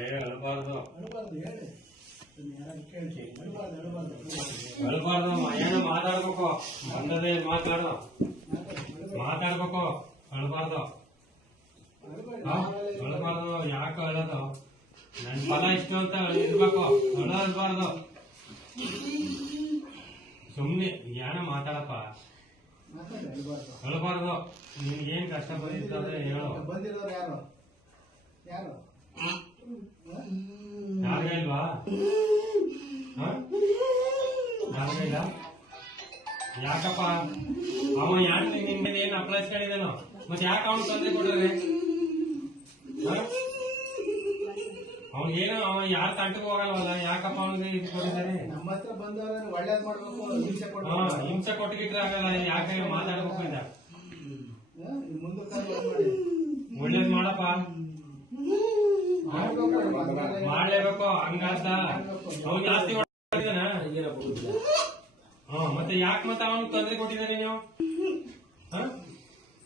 ಅಳಬಾರ್ದು ಹೇಳಿ ಕೇಳ್ತೀನಿ. ಅಳಬಾರ್ದು ಏನೋ ಮಾತಾಡ್ಬೇಕು, ಬಂದದೇ ಮಾತಾಡ್ಬೇಕು, ಅಳಬಾರ್ದು ಅಳಬಾರ್ದು. ಯಾಕೆ ಅಳೋದು? ನನ್ ಫಲ ಇಷ್ಟು ಅಂತ ಇರ್ಬೇಕು, ಅಳಬಾರ್ದು. ಸುಮ್ನೆ ಏನೋ ಮಾತಾಡಪ್ಪ, ಅಳಬಾರ್ದು. ನಿನ್ಗೇನ್ ಕಷ್ಟ ಬಂದಿರ್ತದೆ ಹೇಳು. ಬಂದಿರೋರು ಯಾರು ಯಾರು ಯಾರಿಗಿಲ್ವಾ? ಯಾರಿಗಿಲ್ಲ? ಯಾಕಪ್ಪ ಅವ ಯಾಕೆ ನಿನ್ಗೆ ಏನ್ ಅಪ್ಲೈಸ್ಕೊಂಡಿದ್ದಾನೋ? ಮತ್ತೆ ಯಾಕೆ ಅವನು ತೊಂದರೆ ಕೊಡ್ತಾರೆ? ಅವನಿಗೇನು ಅವ ಯಾರ ತಂಟಕ್ಕೆ ಹೋಗಲ್ವಲ್ಲ, ಯಾಕಪ್ಪ ಅವನಿಗೆ ಇದು ಕೊಟ್ಟಿದ್ದಾರೆ? ನಮ್ಮ ಹತ್ರ ಬಂದವ್ರ ಒಳ್ಳೇದ್ ಮಾಡ್ಬೇಕು, ಹಿಂಸೆ ಕೊಟ್ಟಿದ್ರೆ ಆಗಲ್ಲ. ಯಾಕೆ ಮಾತಾಡ್ಬೇಕು ಇದ್ದ? ಒಳ್ಳೇದ್ ಮಾಡಪ್ಪ, ಮಾಡ್ಲೇಬೇಕು. ಹಂಗಾದ ಅವ್ನು ಜಾಸ್ತಿ ಮತ್ತೆ ಯಾಕೆ ಮತ್ತೆ ಅವನ್ ತೊಂದರೆ ಕೊಟ್ಟಿದ್ದಾನೆ ನೀವು?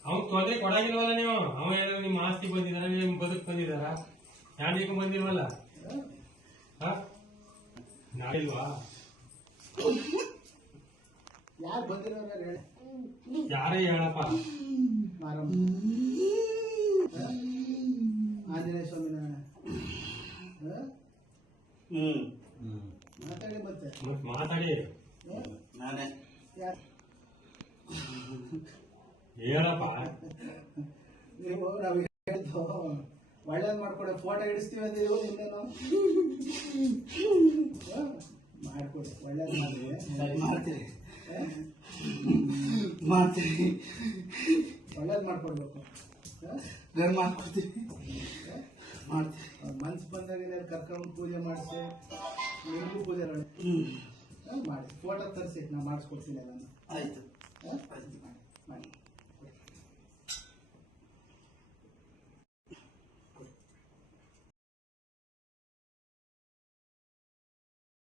ಅವ್ನ್ ತೊಂದರೆ ಕೊಡಾಗಿಲ್ವಲ್ಲ ನೀವು? ಅವ ಏನಾದ್ರು ನಿಮ್ ಆಸ್ತಿ ಬಂದಿದಾರ, ನಿಮ್ ಬದುಕ್ ಬಂದಿದಾರ? ಯಾರಿಗೂ ಬಂದಿಲ್ವಲ್ಲ? ನಾವಿಲ್ವಾ? ಯಾರು ಬಂದಿರೋರು ಯಾರೇ ಹೇಳಪ್ಪ. ಆಂಜನೇಯ ಸ್ವಾಮಿನ ಮಾತಾಡಿ ಮತ್ತೆ ಮಾತಾಡಿ ನಾನೇ ಹೇಳಪ್ಪ. ನೀವು ನಾವು ಹೇಳಿದ್ದು ಒಳ್ಳೇದ್ ಮಾಡ್ಕೊಡಿ, ಫೋಟೋ ಹಿಡಿಸ್ತೀವಿ ಅಂದಿದ್ದೀವಿ. ಇನ್ನೇನು ಮಾಡ್ಕೊಡಿ, ಒಳ್ಳೇದ್ ಮಾಡ್ತೀರಿ ಮಾಡ್ತೀರಿ ಒಳ್ಳೇದ್ ಮಾಡ್ಕೊಡ್ಬೇಕು. ಮಾಡ್ಕೊಡ್ತೀವಿ ಮಾಡ್ತೀವಿ. ಮನ್ಸು ಬಂದಾಗ ಕರ್ಕೊಂಡು ಪೂಜೆ ಮಾಡಿಸಿ, ನಿಮಗೂ ಪೂಜೆ ಮಾಡಿ ಫೋಟೋ ತರಿಸಿ ನಾ ಮಾಡಿಸ್ಕೊಡ್ತೀನಿ ನಾನು. ಆಯ್ತು.